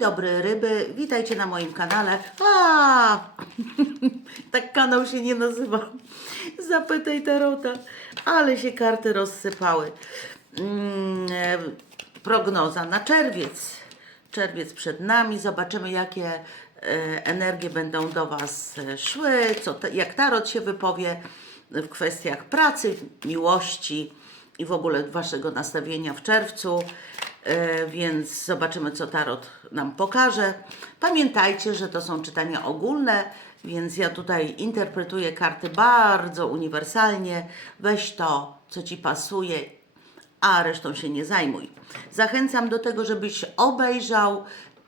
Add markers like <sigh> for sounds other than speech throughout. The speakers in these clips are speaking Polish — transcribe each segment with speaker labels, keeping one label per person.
Speaker 1: dobry ryby, witajcie na moim kanale. A, <laughs> tak kanał się nie nazywa. Zapytaj Tarota, ale się karty rozsypały. Mm, e, prognoza na czerwiec. Czerwiec przed nami, zobaczymy jakie e, energie będą do Was e, szły, co, te- jak Tarot się wypowie w kwestiach pracy, miłości i w ogóle Waszego nastawienia w czerwcu. E, więc zobaczymy, co Tarot nam pokaże. Pamiętajcie, że to są czytania ogólne, więc ja tutaj interpretuję karty bardzo uniwersalnie. Weź to, co Ci pasuje, a resztą się nie zajmuj. Zachęcam do tego, żebyś obejrzał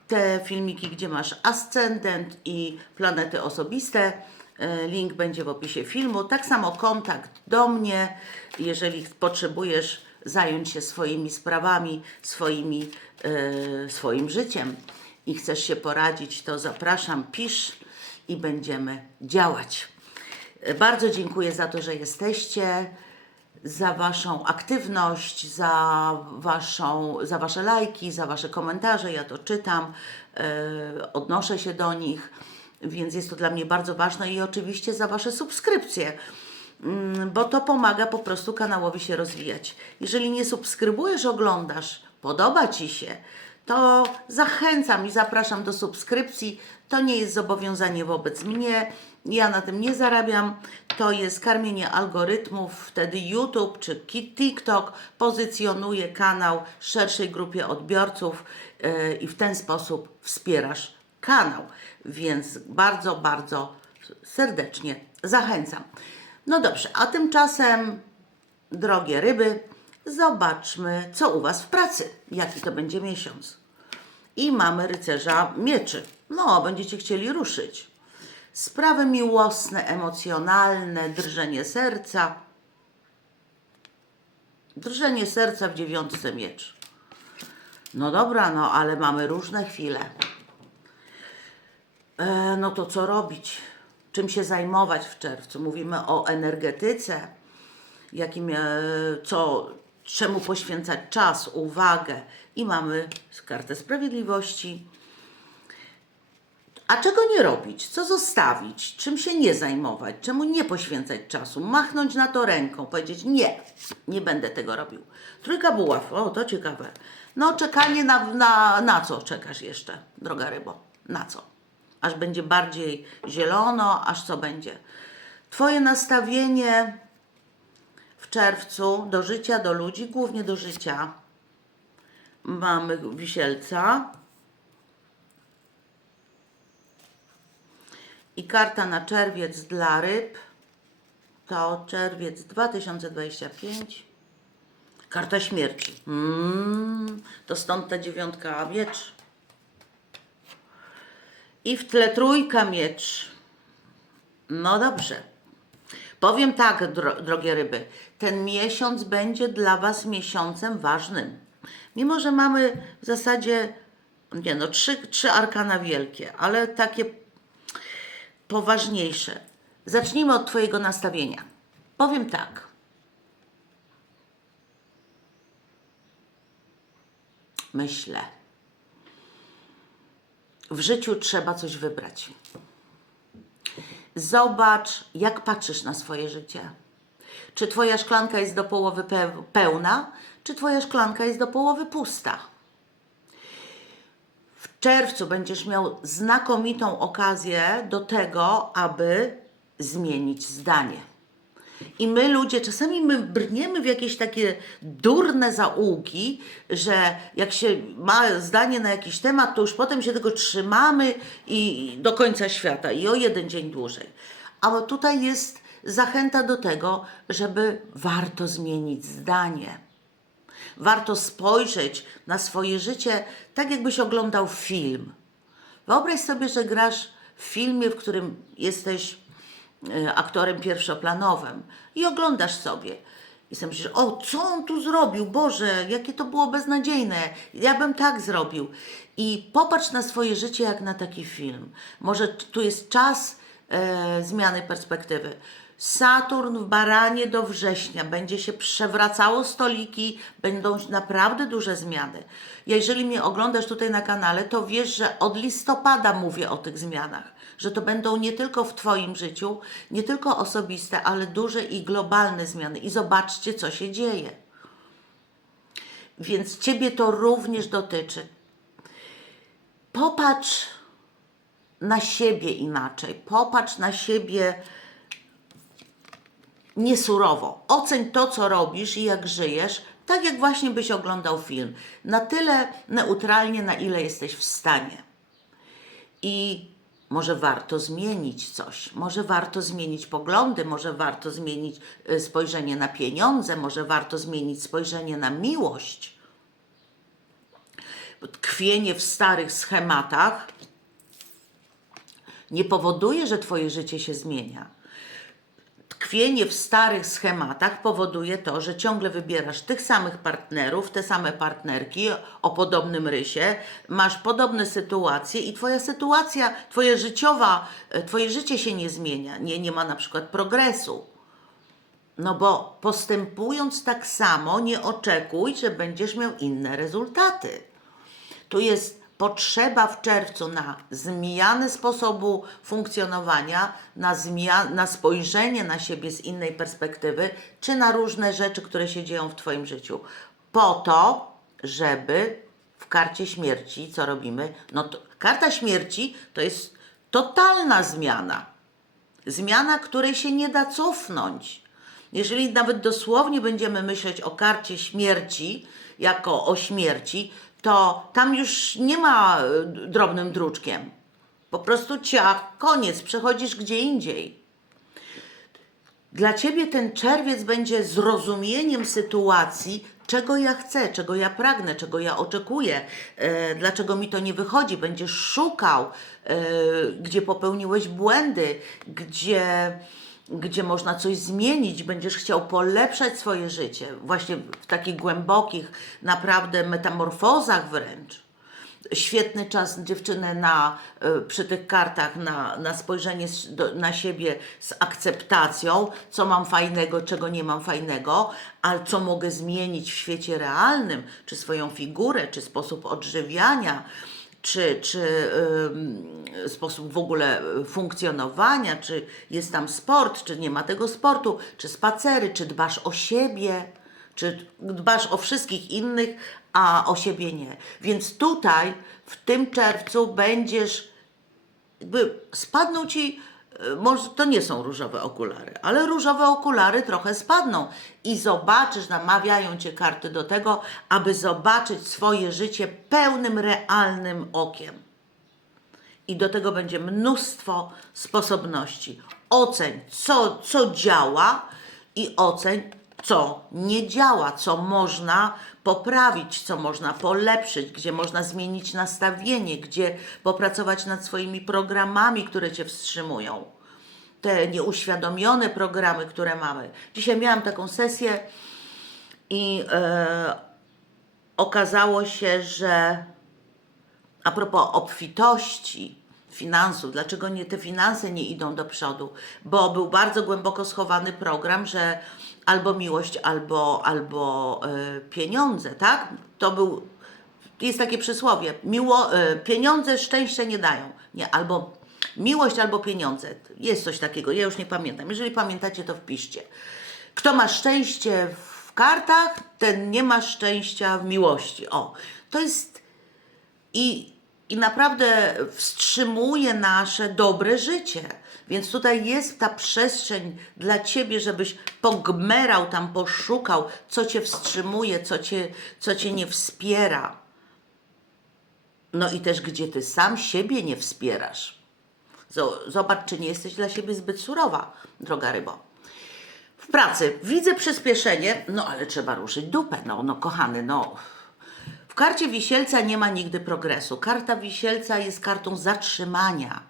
Speaker 1: te filmiki, gdzie masz ascendent i planety osobiste. E, Link będzie w opisie filmu. Tak samo kontakt do mnie, jeżeli potrzebujesz zająć się swoimi sprawami, swoimi, e, swoim życiem i chcesz się poradzić, to zapraszam, pisz i będziemy działać. E, Bardzo dziękuję za to, że jesteście za Waszą aktywność, za, waszą, za Wasze lajki, za Wasze komentarze. Ja to czytam, e, odnoszę się do nich, więc jest to dla mnie bardzo ważne i oczywiście za Wasze subskrypcje, bo to pomaga po prostu kanałowi się rozwijać. Jeżeli nie subskrybujesz, oglądasz, podoba Ci się, to zachęcam i zapraszam do subskrypcji. To nie jest zobowiązanie wobec mnie. Ja na tym nie zarabiam. To jest karmienie algorytmów. Wtedy YouTube czy TikTok pozycjonuje kanał szerszej grupie odbiorców yy, i w ten sposób wspierasz kanał. Więc bardzo, bardzo serdecznie zachęcam. No dobrze, a tymczasem drogie ryby, zobaczmy, co u Was w pracy, jaki to będzie miesiąc. I mamy rycerza mieczy. No, będziecie chcieli ruszyć. Sprawy miłosne, emocjonalne, drżenie serca. Drżenie serca w dziewiątce miecz. No dobra, no ale mamy różne chwile. E, no to co robić? Czym się zajmować w czerwcu? Mówimy o energetyce, jakim, e, co, czemu poświęcać czas, uwagę. I mamy kartę sprawiedliwości. A czego nie robić? Co zostawić? Czym się nie zajmować? Czemu nie poświęcać czasu? Machnąć na to ręką, powiedzieć nie, nie będę tego robił. Trójka buław, o to ciekawe. No czekanie na, na, na co czekasz jeszcze, droga rybo? Na co? Aż będzie bardziej zielono, aż co będzie? Twoje nastawienie w czerwcu do życia, do ludzi, głównie do życia. Mamy wisielca. I karta na czerwiec dla ryb to czerwiec 2025. Karta śmierci. Mm, to stąd ta dziewiątka miecz. I w tle trójka miecz. No dobrze. Powiem tak, dro, drogie ryby, ten miesiąc będzie dla Was miesiącem ważnym. Mimo, że mamy w zasadzie, nie no, trzy, trzy arkana wielkie, ale takie poważniejsze. Zacznijmy od Twojego nastawienia. Powiem tak. Myślę. W życiu trzeba coś wybrać. Zobacz, jak patrzysz na swoje życie. Czy Twoja szklanka jest do połowy pe- pełna, czy Twoja szklanka jest do połowy pusta. W czerwcu będziesz miał znakomitą okazję do tego, aby zmienić zdanie. I my ludzie, czasami my brniemy w jakieś takie durne zaułki, że jak się ma zdanie na jakiś temat, to już potem się tego trzymamy i i do końca świata i o jeden dzień dłużej. A tutaj jest zachęta do tego, żeby warto zmienić zdanie. Warto spojrzeć na swoje życie tak, jakbyś oglądał film. Wyobraź sobie, że grasz w filmie, w którym jesteś aktorem pierwszoplanowym i oglądasz sobie. I sobie myślisz, o, co on tu zrobił? Boże, jakie to było beznadziejne. Ja bym tak zrobił. I popatrz na swoje życie jak na taki film. Może tu jest czas e, zmiany perspektywy. Saturn w baranie do września będzie się przewracało stoliki, będą naprawdę duże zmiany. Jeżeli mnie oglądasz tutaj na kanale, to wiesz, że od listopada mówię o tych zmianach, że to będą nie tylko w Twoim życiu, nie tylko osobiste, ale duże i globalne zmiany. I zobaczcie, co się dzieje. Więc Ciebie to również dotyczy. Popatrz na siebie inaczej, popatrz na siebie niesurowo. Oceń to, co robisz i jak żyjesz, tak jak właśnie byś oglądał film. Na tyle neutralnie, na ile jesteś w stanie. I może warto zmienić coś, może warto zmienić poglądy, może warto zmienić y, spojrzenie na pieniądze, może warto zmienić spojrzenie na miłość. Tkwienie w starych schematach nie powoduje, że Twoje życie się zmienia tkwienie w starych schematach powoduje to, że ciągle wybierasz tych samych partnerów, te same partnerki o podobnym rysie, masz podobne sytuacje i twoja sytuacja, twoje życiowa, e, twoje życie się nie zmienia, nie, nie ma na przykład progresu. No bo postępując tak samo, nie oczekuj, że będziesz miał inne rezultaty. Tu jest potrzeba w czerwcu na zmianę sposobu funkcjonowania, na, zmian- na spojrzenie na siebie z innej perspektywy, czy na różne rzeczy, które się dzieją w Twoim życiu. Po to, żeby w karcie śmierci, co robimy? No to, karta śmierci to jest totalna zmiana. Zmiana, której się nie da cofnąć. Jeżeli nawet dosłownie będziemy myśleć o karcie śmierci, jako o śmierci, to tam już nie ma y, drobnym druczkiem. Po prostu ciach, koniec, przechodzisz gdzie indziej. Dla ciebie ten czerwiec będzie zrozumieniem sytuacji, czego ja chcę, czego ja pragnę, czego ja oczekuję, e, dlaczego mi to nie wychodzi. Będziesz szukał, e, gdzie popełniłeś błędy, gdzie, gdzie można coś zmienić, będziesz chciał polepszać swoje życie, właśnie w takich głębokich, naprawdę metamorfozach wręcz. Świetny czas dziewczyny na, y, przy tych kartach na, na spojrzenie na siebie z akceptacją, co mam fajnego, czego nie mam fajnego, ale co mogę zmienić w świecie realnym, czy swoją figurę, czy sposób odżywiania, czy, czy sposób w ogóle y, funkcjonowania, czy jest tam sport, czy nie ma tego sportu, czy spacery, czy dbasz o siebie czy dbasz o wszystkich innych, a o siebie nie. Więc tutaj w tym czerwcu będziesz, jakby spadną ci, może to nie są różowe okulary, ale różowe okulary trochę spadną i zobaczysz, namawiają cię karty do tego, aby zobaczyć swoje życie pełnym, realnym okiem. I do tego będzie mnóstwo sposobności. Oceń, co, co działa i oceń, co nie działa, co można poprawić, co można polepszyć, gdzie można zmienić nastawienie, gdzie popracować nad swoimi programami, które cię wstrzymują. Te nieuświadomione programy, które mamy. Dzisiaj miałam taką sesję i e, okazało się, że a propos obfitości finansów, dlaczego nie te finanse nie idą do przodu? Bo był bardzo głęboko schowany program, że albo miłość, albo, albo e, pieniądze, tak? To był, jest takie przysłowie, miło, e, pieniądze szczęście nie dają. Nie, albo miłość, albo pieniądze. Jest coś takiego, ja już nie pamiętam. Jeżeli pamiętacie, to wpiszcie. Kto ma szczęście w kartach, ten nie ma szczęścia w miłości. O, to jest i, i naprawdę wstrzymuje nasze dobre życie. Więc tutaj jest ta przestrzeń dla ciebie, żebyś pogmerał tam, poszukał, co cię wstrzymuje, co cię, co cię nie wspiera. No i też, gdzie ty sam siebie nie wspierasz. Zo- Zobacz, czy nie jesteś dla siebie zbyt surowa, droga rybo. W pracy widzę przyspieszenie, no ale trzeba ruszyć dupę, no, no kochany, no. W karcie wisielca nie ma nigdy progresu. Karta wisielca jest kartą zatrzymania.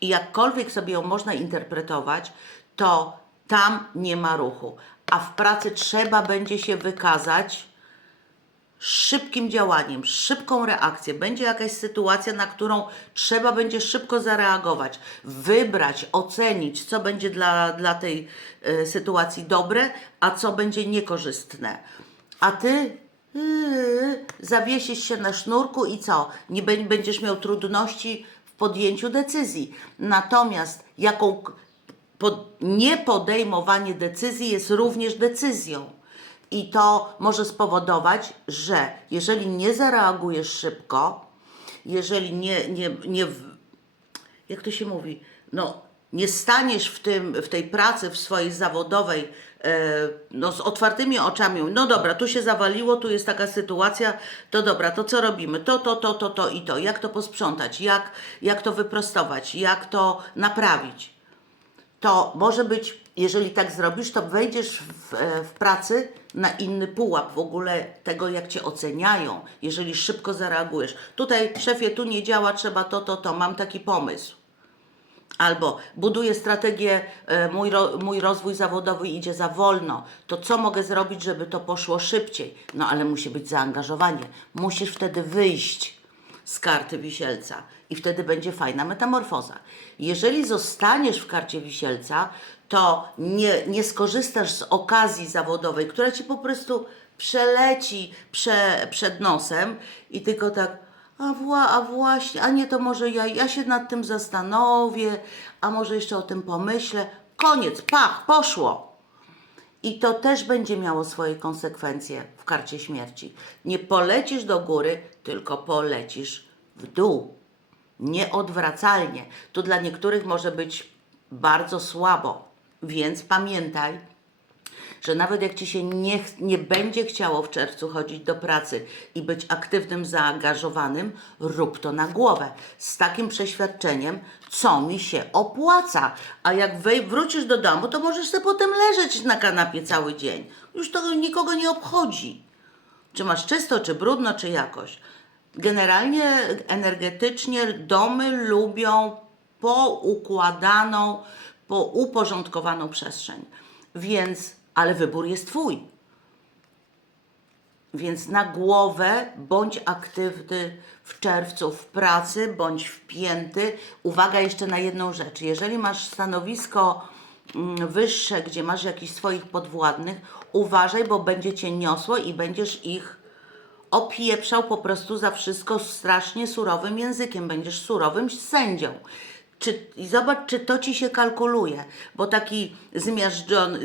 Speaker 1: I jakkolwiek sobie ją można interpretować, to tam nie ma ruchu. A w pracy trzeba będzie się wykazać szybkim działaniem, szybką reakcją. Będzie jakaś sytuacja, na którą trzeba będzie szybko zareagować, wybrać, ocenić, co będzie dla, dla tej e, sytuacji dobre, a co będzie niekorzystne. A ty yy, zawiesisz się na sznurku i co? Nie bę- będziesz miał trudności w podjęciu decyzji. Natomiast jaką pod, niepodejmowanie decyzji jest również decyzją. I to może spowodować, że jeżeli nie zareagujesz szybko, jeżeli nie, nie, nie jak to się mówi, no nie staniesz w, tym, w tej pracy, w swojej zawodowej, no z otwartymi oczami, no dobra, tu się zawaliło, tu jest taka sytuacja, to dobra, to co robimy? To, to, to, to, to i to. Jak to posprzątać? Jak, jak to wyprostować? Jak to naprawić? to może być, jeżeli tak zrobisz, to wejdziesz w, e, w pracy na inny pułap w ogóle tego, jak cię oceniają, jeżeli szybko zareagujesz. Tutaj, szefie, tu nie działa, trzeba to, to, to, mam taki pomysł. Albo buduję strategię, e, mój, mój rozwój zawodowy idzie za wolno. To co mogę zrobić, żeby to poszło szybciej? No ale musi być zaangażowanie. Musisz wtedy wyjść z karty wisielca i wtedy będzie fajna metamorfoza. Jeżeli zostaniesz w karcie wisielca, to nie, nie skorzystasz z okazji zawodowej, która ci po prostu przeleci prze, przed nosem i tylko tak, a, wła, a właśnie, a nie to może ja, ja się nad tym zastanowię, a może jeszcze o tym pomyślę. Koniec, pach, poszło. I to też będzie miało swoje konsekwencje w karcie śmierci. Nie polecisz do góry, tylko polecisz w dół. Nieodwracalnie. To dla niektórych może być bardzo słabo. Więc pamiętaj, że nawet jak ci się nie, nie będzie chciało w czerwcu chodzić do pracy i być aktywnym, zaangażowanym, rób to na głowę. Z takim przeświadczeniem, co mi się opłaca. A jak wej, wrócisz do domu, to możesz sobie potem leżeć na kanapie cały dzień. Już to nikogo nie obchodzi. Czy masz czysto, czy brudno, czy jakoś. Generalnie energetycznie domy lubią poukładaną, pouporządkowaną przestrzeń. Więc, ale wybór jest Twój. Więc na głowę bądź aktywny w czerwcu w pracy, bądź wpięty. Uwaga jeszcze na jedną rzecz. Jeżeli masz stanowisko mm, wyższe, gdzie masz jakichś swoich podwładnych, uważaj, bo będzie cię niosło i będziesz ich opieprzał po prostu za wszystko strasznie surowym językiem. Będziesz surowym sędzią. Czy, I zobacz, czy to ci się kalkuluje, bo taki zmiażdżony,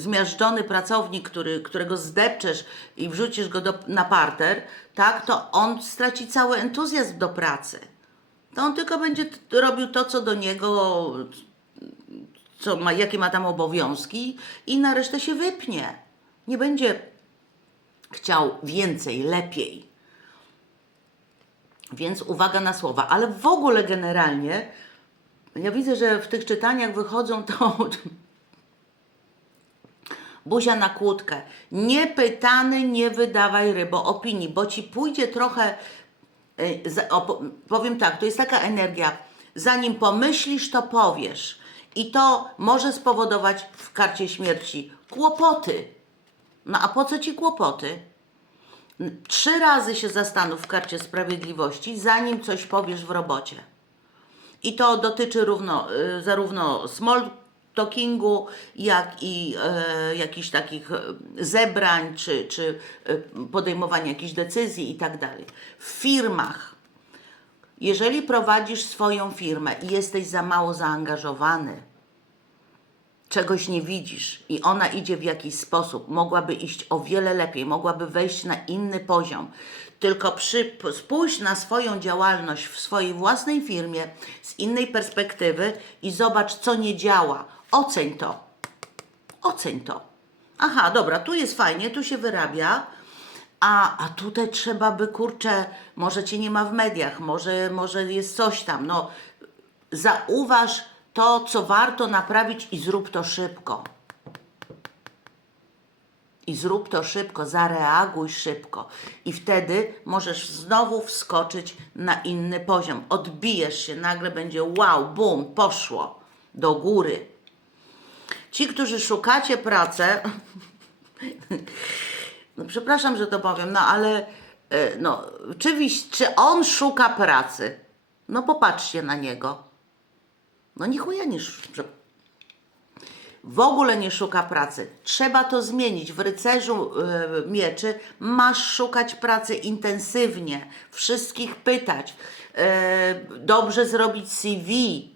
Speaker 1: zmiażdżony pracownik, który, którego zdepczesz i wrzucisz go do, na parter, tak, to on straci cały entuzjazm do pracy. To on tylko będzie robił to, co do niego, co ma, jakie ma tam obowiązki i na resztę się wypnie. Nie będzie chciał więcej, lepiej. Więc uwaga na słowa. Ale w ogóle generalnie ja widzę, że w tych czytaniach wychodzą to <laughs> buzia na kłódkę. Niepytany nie wydawaj rybo opinii, bo ci pójdzie trochę, opo- powiem tak, to jest taka energia, zanim pomyślisz, to powiesz. I to może spowodować w karcie śmierci kłopoty. No a po co ci kłopoty? Trzy razy się zastanów w karcie sprawiedliwości, zanim coś powiesz w robocie. I to dotyczy równo, y, zarówno small talkingu, jak i e, jakichś takich e, zebrań, czy, czy podejmowania jakichś decyzji i tak dalej. W firmach, jeżeli prowadzisz swoją firmę i jesteś za mało zaangażowany, czegoś nie widzisz i ona idzie w jakiś sposób, mogłaby iść o wiele lepiej, mogłaby wejść na inny poziom. Tylko przy, spójrz na swoją działalność w swojej własnej firmie z innej perspektywy i zobacz, co nie działa. Oceń to. Oceń to. Aha, dobra, tu jest fajnie, tu się wyrabia, a, a tutaj trzeba by, kurczę, może cię nie ma w mediach, może, może jest coś tam. No, zauważ to, co warto naprawić i zrób to szybko. I zrób to szybko, zareaguj szybko. I wtedy możesz znowu wskoczyć na inny poziom. Odbijesz się, nagle będzie wow, bum, poszło do góry. Ci, którzy szukacie pracy, <laughs> no przepraszam, że to powiem, no ale E, No, czy, wiś- czy on szuka pracy? No popatrzcie na niego. No ni chuja nie szuka. W ogóle nie szuka pracy. Trzeba to zmienić. W rycerzu e, mieczy masz szukać pracy intensywnie, wszystkich pytać, e, dobrze zrobić CV,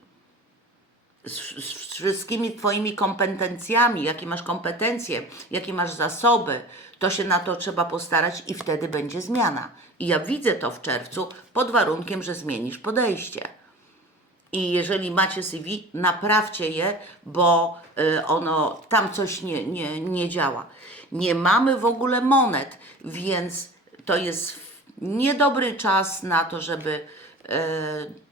Speaker 1: z, z wszystkimi Twoimi kompetencjami, jakie masz kompetencje, jakie masz zasoby, to się na to trzeba postarać i wtedy będzie zmiana. I ja widzę to w czerwcu pod warunkiem, że zmienisz podejście. I jeżeli macie CV, naprawcie je, bo y, ono tam coś nie, nie, nie działa. Nie mamy w ogóle monet, więc to jest niedobry czas na to, żeby y,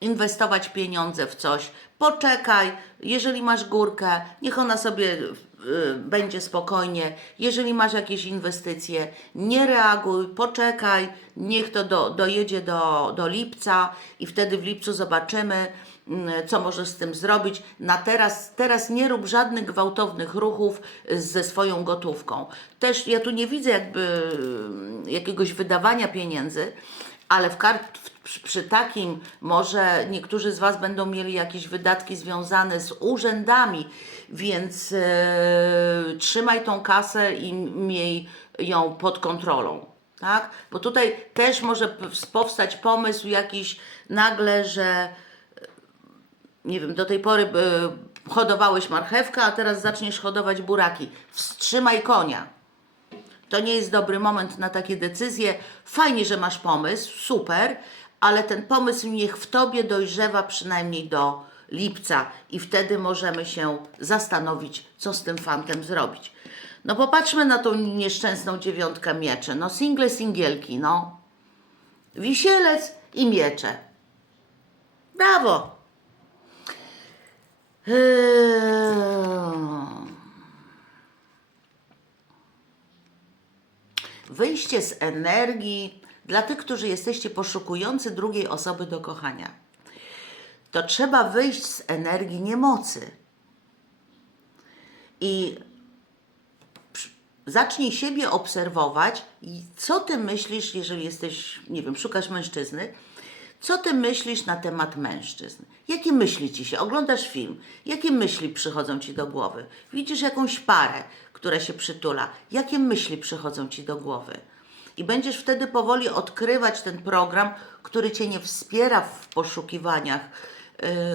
Speaker 1: inwestować pieniądze w coś. Poczekaj, jeżeli masz górkę, niech ona sobie y, będzie spokojnie. Jeżeli masz jakieś inwestycje, nie reaguj, poczekaj, niech to do, dojedzie do, do lipca i wtedy w lipcu zobaczymy, mm, co możesz z tym zrobić. Na teraz, teraz nie rób żadnych gwałtownych ruchów ze swoją gotówką. Też ja tu nie widzę jakby mm, jakiegoś wydawania pieniędzy, ale w kart, przy, przy takim może niektórzy z Was będą mieli jakieś wydatki związane z urzędami, więc e, trzymaj tą kasę i miej ją pod kontrolą. Tak? Bo tutaj też może powstać pomysł jakiś nagle, że nie wiem, do tej pory e, hodowałeś marchewkę, a teraz zaczniesz hodować buraki. Wstrzymaj konia. To nie jest dobry moment na takie decyzje. Fajnie, że masz pomysł, super, ale ten pomysł niech w tobie dojrzewa przynajmniej do lipca i wtedy możemy się zastanowić, co z tym fantem zrobić. No popatrzmy na tą nieszczęsną dziewiątkę miecze. No single, singielki, no. Wisielec i miecze. Brawo! Eee... Wyjście z energii dla tych, którzy jesteście poszukujący drugiej osoby do kochania. To trzeba wyjść z energii niemocy. I zacznij siebie obserwować, co ty myślisz, jeżeli jesteś, nie wiem, szukasz mężczyzny, co ty myślisz na temat mężczyzn? Jakie myśli ci się? Oglądasz film. Jakie myśli przychodzą ci do głowy? Widzisz jakąś parę, która się przytula. Jakie myśli przychodzą ci do głowy? I będziesz wtedy powoli odkrywać ten program, który cię nie wspiera w poszukiwaniach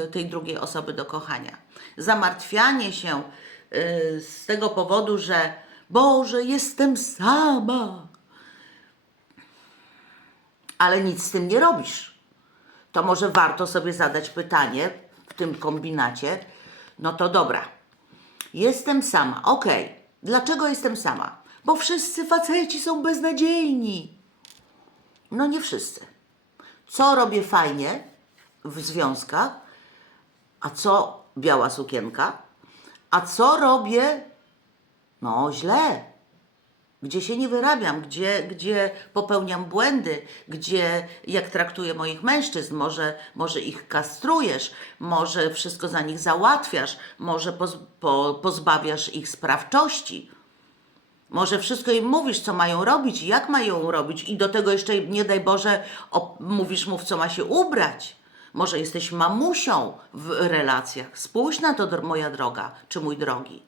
Speaker 1: y, tej drugiej osoby do kochania. Zamartwianie się y, z tego powodu, że Boże, jestem sama, ale nic z tym nie robisz to może warto sobie zadać pytanie w tym kombinacie. No to dobra. Jestem sama. Okej. Dlaczego jestem sama? Bo wszyscy faceci są beznadziejni. No nie wszyscy. Co robię fajnie w związkach, a co biała sukienka, a co robię no źle gdzie się nie wyrabiam, gdzie, gdzie popełniam błędy, gdzie jak traktuję moich mężczyzn, może, może ich kastrujesz, może wszystko za nich załatwiasz, może poz, po, pozbawiasz ich sprawczości. Może wszystko im mówisz, co mają robić i jak mają robić, i do tego jeszcze, nie daj Boże, mówisz mu, w co ma się ubrać. Może jesteś mamusią w relacjach. Spójrz na to, moja droga, czy mój drogi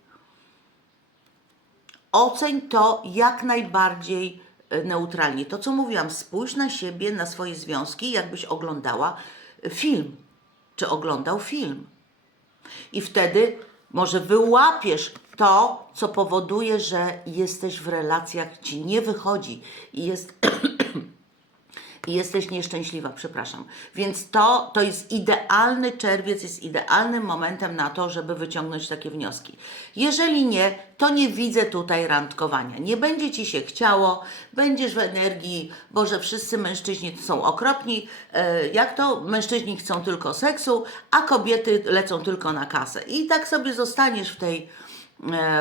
Speaker 1: oceń to jak najbardziej e, neutralnie. To, co mówiłam, spójrz na siebie, na swoje związki, jakbyś oglądała e, film, czy oglądał film. I wtedy może wyłapiesz to, co powoduje, że jesteś w relacjach, ci nie wychodzi i jest. <clears throat> I jesteś nieszczęśliwa, przepraszam. Więc to, to jest idealny czerwiec, jest idealnym momentem na to, żeby wyciągnąć takie wnioski. Jeżeli nie, to nie widzę tutaj randkowania. Nie będzie ci się chciało, będziesz w energii, Boże, wszyscy mężczyźni są okropni. E, jak to? Mężczyźni chcą tylko seksu, a kobiety lecą tylko na kasę. I tak sobie zostaniesz w tej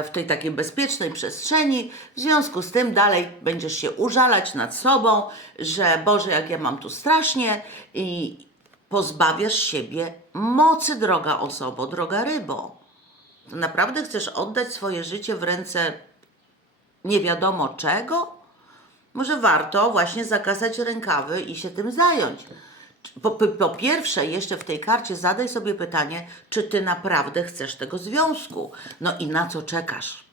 Speaker 1: w tej takiej bezpiecznej przestrzeni. W związku z tym dalej będziesz się użalać nad sobą, że Boże, jak ja mam tu strasznie i pozbawiasz siebie mocy, droga osobo, droga rybo. To naprawdę chcesz oddać swoje życie w ręce nie wiadomo czego? może warto właśnie zakasać rękawy i się tym zająć. Po, po, pierwsze, jeszcze w tej karcie zadaj sobie pytanie, czy ty naprawdę chcesz tego związku. No i na co czekasz?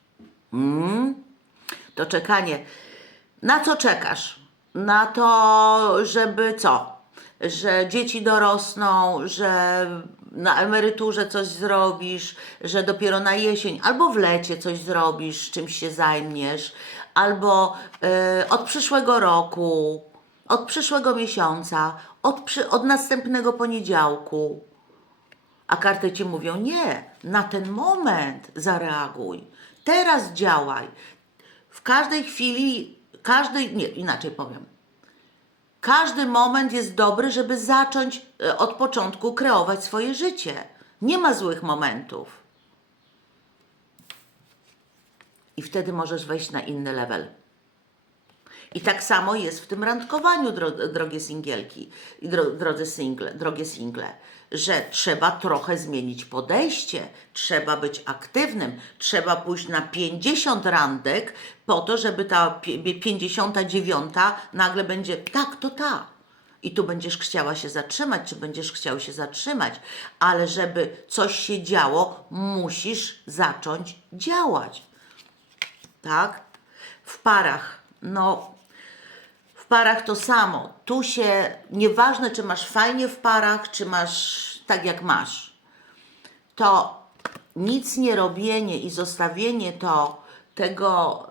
Speaker 1: Mm? To czekanie. Na co czekasz? Na to, żeby co? Że dzieci dorosną, że na emeryturze coś zrobisz, że dopiero na jesień albo w lecie coś zrobisz, czymś się zajmiesz, albo e, od przyszłego roku, od przyszłego miesiąca, od, przy, od następnego poniedziałku. A karty ci mówią: nie, na ten moment zareaguj. Teraz działaj. W każdej chwili, każdej, nie, inaczej powiem. Każdy moment jest dobry, żeby zacząć e, od początku kreować swoje życie. Nie ma złych momentów. I wtedy możesz wejść na inny level. I tak samo jest w tym randkowaniu, dro, drogie singielki dro, drodzy single, drogie single, że trzeba trochę zmienić podejście, trzeba być aktywnym, trzeba pójść na 50 randek po to, żeby ta pi- 59 nagle będzie, tak, to ta. I tu będziesz chciała się zatrzymać, czy będziesz chciał się zatrzymać, ale żeby coś się działo, musisz zacząć działać tak? W parach, no, w parach to samo. Tu się, nieważne czy masz fajnie w parach, czy masz tak jak masz, to nic nie robienie i zostawienie to tego,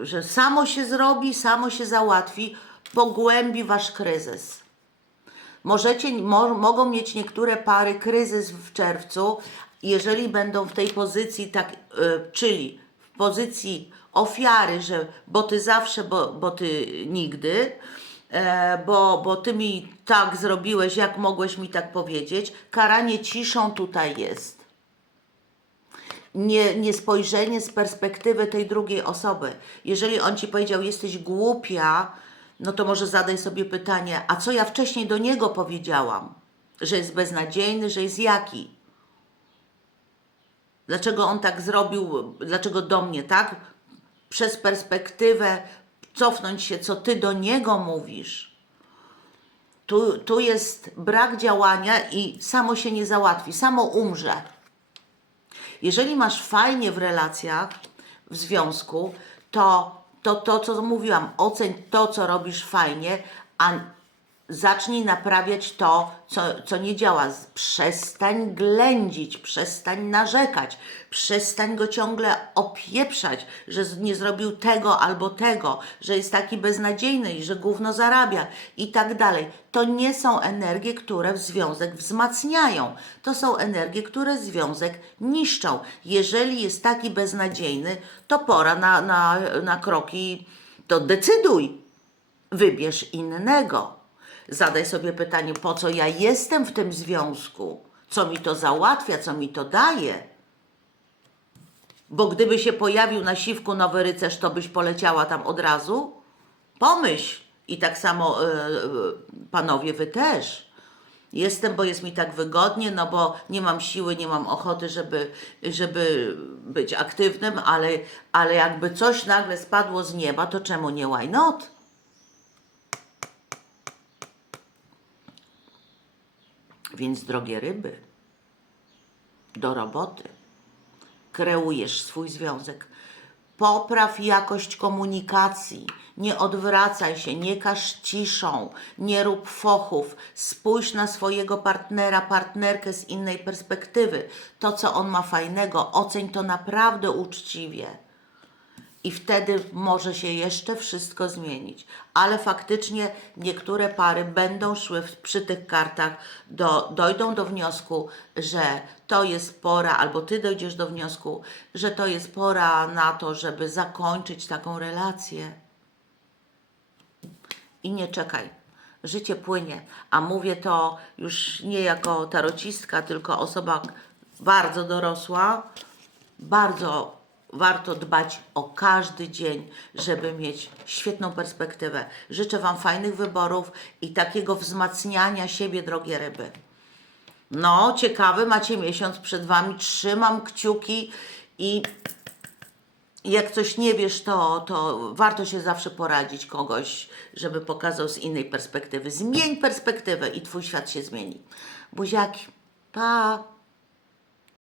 Speaker 1: y, że samo się zrobi, samo się załatwi, pogłębi wasz kryzys. Możecie, mo, mogą mieć niektóre pary kryzys w czerwcu, jeżeli będą w tej pozycji, tak, y, czyli w pozycji ofiary, że bo ty zawsze, bo, bo ty nigdy, e, bo, bo ty mi tak zrobiłeś, jak mogłeś mi tak powiedzieć. Karanie ciszą tutaj jest nie, nie spojrzenie z perspektywy tej drugiej osoby. Jeżeli on ci powiedział, jesteś głupia, no to może zadaj sobie pytanie, a co ja wcześniej do niego powiedziałam? Że jest beznadziejny, że jest jaki? Dlaczego on tak zrobił, dlaczego do mnie, tak? Przez perspektywę cofnąć się, co ty do niego mówisz. Tu, tu jest brak działania i samo się nie załatwi, samo umrze. Jeżeli masz fajnie w relacjach, w związku, to to, to co mówiłam, oceń to, co robisz fajnie, a zacznij naprawiać to, co, co nie działa. Przestań ględzić, przestań narzekać, przestań go ciągle opieprzać, że nie zrobił tego albo tego, że jest taki beznadziejny i że gówno zarabia i tak dalej. To nie są energie, które związek wzmacniają. To są energie, które związek niszczą. Jeżeli jest taki beznadziejny, to pora na, na, na kroki, to decyduj wybierz innego. Zadaj sobie pytanie, po co ja jestem w tym związku? Co mi to załatwia, co mi to daje? Bo gdyby się pojawił na siwku nowy rycerz, to byś poleciała tam od razu? Pomyśl. I tak samo e, e, panowie, wy też. Jestem, bo jest mi tak wygodnie, no bo nie mam siły, nie mam ochoty, żeby, żeby być aktywnym, ale, ale jakby coś nagle spadło z nieba, to czemu nie why not? Więc drogie ryby, do roboty. Kreujesz swój związek. Popraw jakość komunikacji. Nie odwracaj się, nie każ ciszą, nie rób fochów. Spójrz na swojego partnera, partnerkę z innej perspektywy. To, co on ma fajnego, oceń to naprawdę uczciwie. I wtedy może się jeszcze wszystko zmienić. Ale faktycznie niektóre pary będą szły przy tych kartach, do, dojdą do wniosku, że to jest pora, albo ty dojdziesz do wniosku, że to jest pora na to, żeby zakończyć taką relację. I nie czekaj. Życie płynie, a mówię to już nie jako tarocistka, tylko osoba bardzo dorosła, bardzo warto dbać o każdy dzień, żeby mieć świetną perspektywę. Życzę Wam fajnych wyborów i takiego wzmacniania siebie, drogie ryby. No, ciekawy macie miesiąc przed Wami. Trzymam kciuki i jak coś nie wiesz, to, to warto się zawsze poradzić kogoś, żeby pokazał z innej perspektywy. Zmień perspektywę i Twój świat się zmieni. Buziaki. Pa!